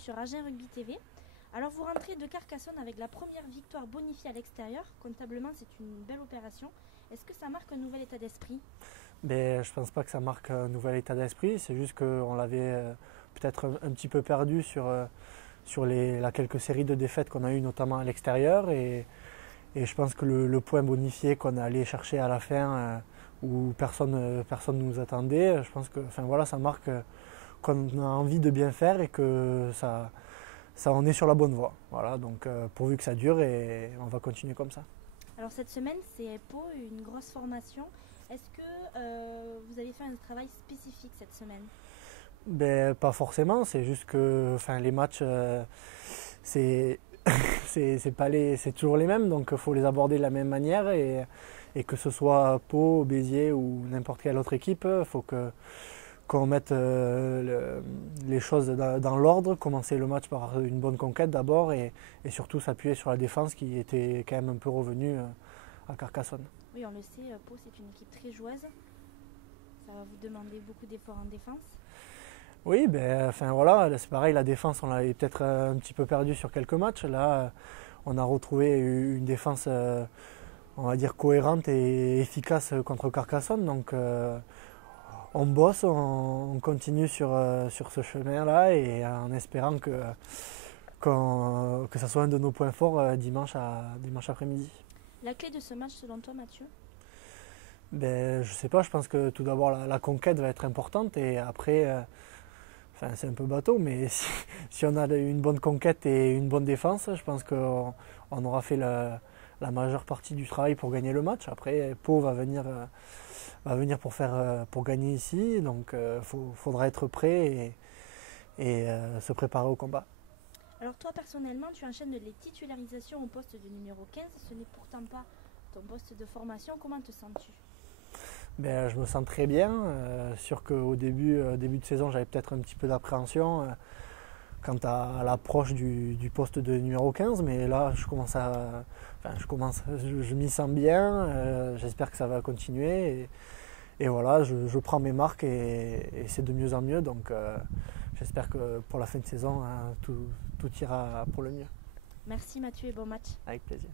sur Agen Rugby TV. Alors vous rentrez de Carcassonne avec la première victoire bonifiée à l'extérieur. Comptablement, c'est une belle opération. Est-ce que ça marque un nouvel état d'esprit? Je ne pense pas que ça marque un nouvel état d'esprit. C'est juste qu'on l'avait peut-être un petit peu perdu sur la quelques séries de défaites qu'on a eues, notamment à l'extérieur. Et je pense que le point bonifié qu'on est allé chercher à la fin, où personne ne nous attendait, je pense que ça marque qu'on a envie de bien faire et que ça on est sur la bonne voie. Voilà, donc pourvu que ça dure, et on va continuer comme ça. Alors cette semaine, c'est Pau, une grosse formation. Est-ce que vous avez fait un travail spécifique cette semaine? Pas forcément, c'est juste que les matchs, c'est toujours les mêmes, donc il faut les aborder de la même manière, et que ce soit Pau, Béziers ou n'importe quelle autre équipe, il faut qu'on mette les choses dans l'ordre, commencer le match par une bonne conquête d'abord, et surtout s'appuyer sur la défense qui était quand même un peu revenue à Carcassonne. Oui, on le sait, Pau c'est une équipe très joueuse. Ça va vous demander beaucoup d'efforts en défense. Oui, c'est pareil, la défense, on l'avait peut-être un petit peu perdue sur quelques matchs. Là, on a retrouvé une défense, on va dire, cohérente et efficace contre Carcassonne. Donc, on bosse, on continue sur ce chemin-là, et en espérant que ça soit un de nos points forts dimanche après-midi. La clé de ce match, selon toi, Mathieu? Je sais pas, je pense que tout d'abord la conquête va être importante, et après, c'est un peu bateau, mais si on a une bonne conquête et une bonne défense, je pense qu'on aura fait la majeure partie du travail pour gagner le match. Après, Pau va venir pour gagner ici, donc faudra être prêt et se préparer au combat. Alors toi, personnellement, tu enchaînes les titularisations au poste de numéro 15. Ce n'est pourtant pas ton poste de formation. Comment te sens-tu? Je me sens très bien. Sûr qu'au début de saison, j'avais peut-être un petit peu d'appréhension quant à l'approche du poste de numéro 15, mais là, je m'y sens bien. J'espère que ça va continuer. Et voilà, je prends mes marques, et c'est de mieux en mieux. Donc j'espère que pour la fin de saison, tout ira pour le mieux. Merci Mathieu, et bon match. Avec plaisir.